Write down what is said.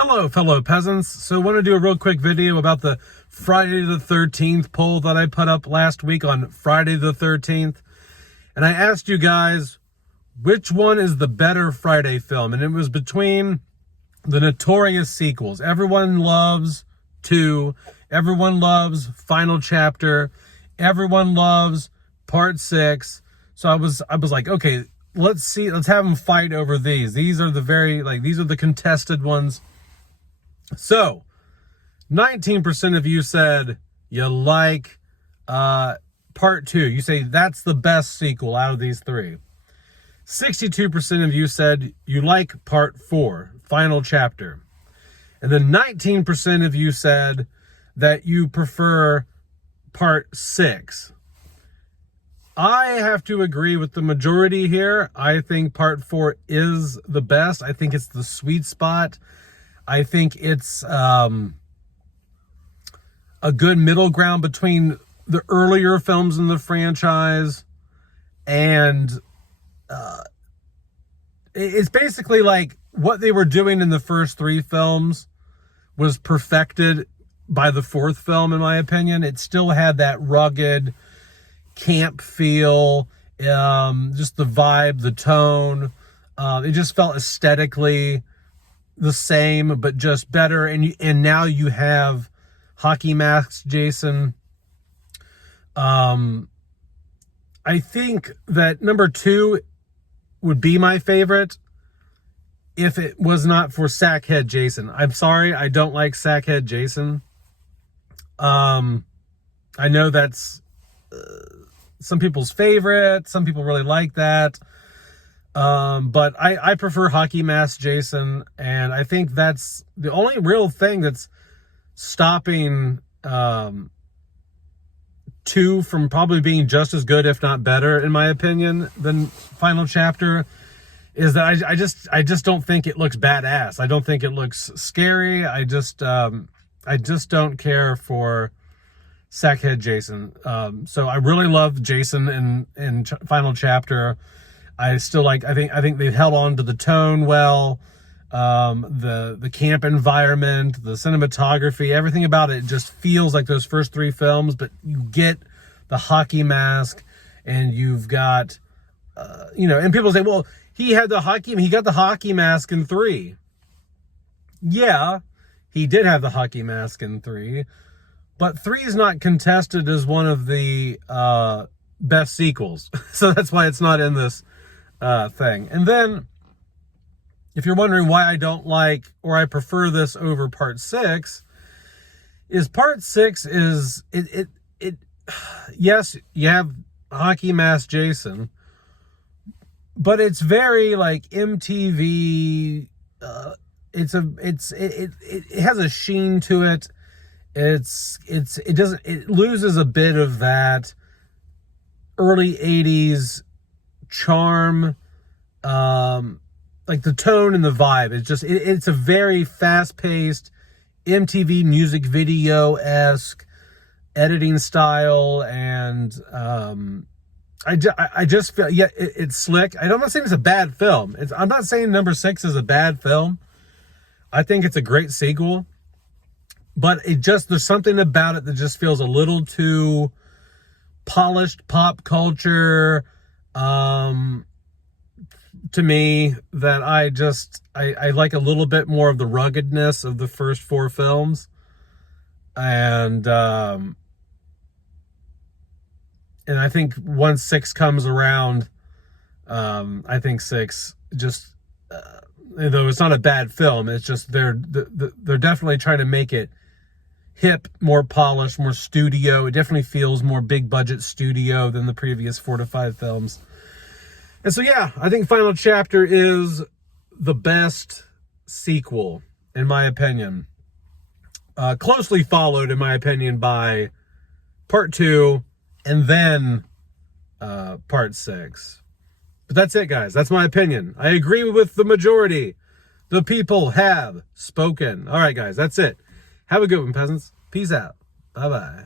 Hello, fellow peasants. So I want to do a real quick video about the Friday the 13th poll that I put up last week on Friday the 13th. And I asked you guys, which one is the better Friday film? And it was between the notorious sequels. Everyone loves 2. Everyone loves Final Chapter. Everyone loves Part 6. So I was like, okay, let's have them fight over these. These are these are the contested ones. So, 19% of you said you like Part 2. You say that's the best sequel out of these 3. 62% of you said you like Part 4, Final Chapter. And then 19% of you said that you prefer Part 6. I have to agree with the majority here. I think Part 4 is the best. I think it's the sweet spot. I think it's a good middle ground between the earlier films in the franchise, and it's basically like what they were doing in the first 3 films was perfected by the 4th film, in my opinion. It still had that rugged camp feel, just the vibe, the tone. It just felt aesthetically the same, but just better. And now you have Hockey Mask Jason. I think that number 2 would be my favorite if it was not for Sackhead Jason. I'm sorry, I don't like Sackhead Jason. I know that's some people's favorite. Some people really like that. But I prefer Hockey Mask Jason, and I think that's the only real thing that's stopping 2 from probably being just as good, if not better, in my opinion, than Final Chapter, is that I just don't think it looks badass. I don't think it looks scary. I just don't care for Sackhead Jason. So I really love Jason in Final Chapter. I think they've held on to the tone well. The camp environment, the cinematography, everything about it just feels like those first 3 films, but you get the hockey mask, and you've got, and people say, well, he got the hockey mask in 3. Yeah, he did have the hockey mask in 3, but 3 is not contested as one of the best sequels. So that's why it's not in this thing. And then, if you're wondering why I don't like, or I prefer this over Part 6, is Part 6 is, yes, you have Hockey Mask Jason, but it's very like MTV, it has a sheen to it. It loses a bit of that early 80s charm, like the tone and the vibe. It's a very fast-paced MTV music video-esque editing style, and I just feel, yeah, it's slick. I'm not saying it's a bad film. I'm not saying number 6 is a bad film. I think it's a great sequel, but there's something about it that just feels a little too polished pop culture, to me, that I like a little bit more of the ruggedness of the first 4 films. And I think once 6 comes around, I think 6 just, though it's not a bad film, it's just they're definitely trying to make it hip, more polished, more studio. It definitely feels more big budget studio than the previous 4 to 5 films. And so, yeah, I think Final Chapter is the best sequel, in my opinion. Closely followed, in my opinion, by Part 2 and then Part 6. But that's it, guys. That's my opinion. I agree with the majority. The people have spoken. All right, guys, that's it. Have a good one, peasants. Peace out. Bye-bye.